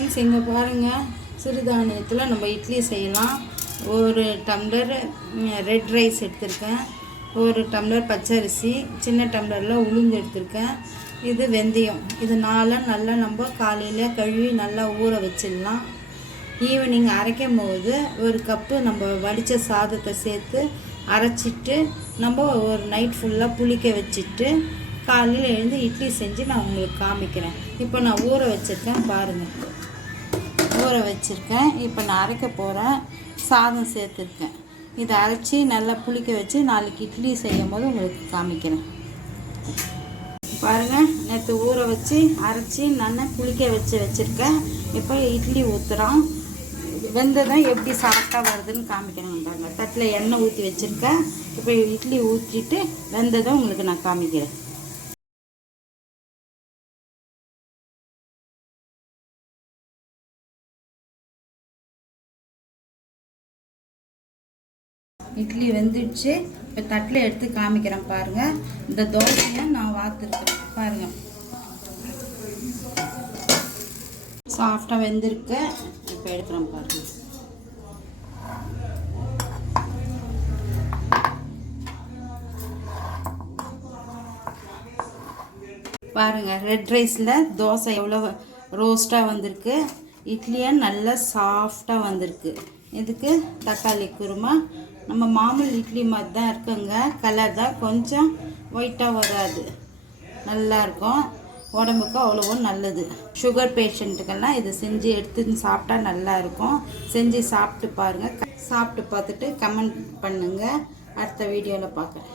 Friends, இங்கே பாருங்கள், சிறுதானியத்தில் நம்ம இட்லி செய்யலாம். ஒரு டம்ளர் ரெட் ரைஸ் எடுத்திருக்கேன், ஒரு டம்ளர் பச்சரிசி, சின்ன டம்ளரில் உளுந்து எடுத்திருக்கேன். இது வெந்தயம். இது நாளாக நல்லா நம்ம காலையில் கழுவி நல்லா ஊற வச்சிடலாம். ஈவினிங் அரைக்கும் போது ஒரு கப்பு நம்ம வடித்த சாதத்தை சேர்த்து அரைச்சிட்டு நம்ம ஒரு நைட் ஃபுல்லாக புளிக்க வச்சுட்டு காலையில் எழுந்து இட்லி செஞ்சு நான் உங்களுக்கு காமிக்கிறேன். இப்போ நான் ஊற வச்சுருக்கேன் பாருங்கள், ஊற வச்சுருக்கேன். இப்போ நான் அரைக்க போகிறேன். சாதம் சேர்த்துருக்கேன். இதை அரைச்சி நல்லா புளிக்க வச்சு நாளைக்கு இட்லி செய்யும் போது உங்களுக்கு காமிக்கிறேன். பாருங்கள், நேற்று ஊற வச்சு அரைச்சி நான் புளிக்க வச்சுருக்கேன். இப்போ இட்லி ஊற்றுறோம். வெந்ததும் எப்படி சாஃப்டாக வருதுன்னு காமிக்கிறேன்றாங்க. தட்டில் எண்ணெய் ஊற்றி வச்சுருக்கேன். இப்போ இட்லி ஊற்றிட்டு வெந்ததும் உங்களுக்கு நான் காமிக்கிறேன். இட்லி வெந்துடுச்சு. இப்போ தட்டில் எடுத்து காமிக்கிறேன் பாருங்கள். இந்த தோசையை நான் வாத்துருக்கேன் பாருங்கள், சாஃப்டாக வெந்திருக்கு. இப்போ எடுக்கிறேன் பாருங்கள். பாருங்கள், ரெட் ரைஸில் தோசை எவ்வளோ ரோஸ்ட்டாக வந்திருக்கு. இட்லியை நல்லா சாஃப்டாக வந்திருக்கு. இதுக்கு தக்காளி குருமா நம்ம மாமூல் இட்லி மாதிரி தான் இருக்குங்க. கலர் தான் கொஞ்சம் ஒயிட்டாக வராது, நல்லாயிருக்கும். உடம்புக்கு அவ்வளவோ நல்லது. சுகர் பேஷண்ட்டுக்கெல்லாம் இது செஞ்சு எடுத்து சாப்பிட்டா நல்லாயிருக்கும். செஞ்சு சாப்பிட்டு பாருங்கள். சாப்பிட்டு பார்த்துட்டு கமெண்ட் பண்ணுங்கள். அடுத்த வீடியோவில் பார்க்குறேன்.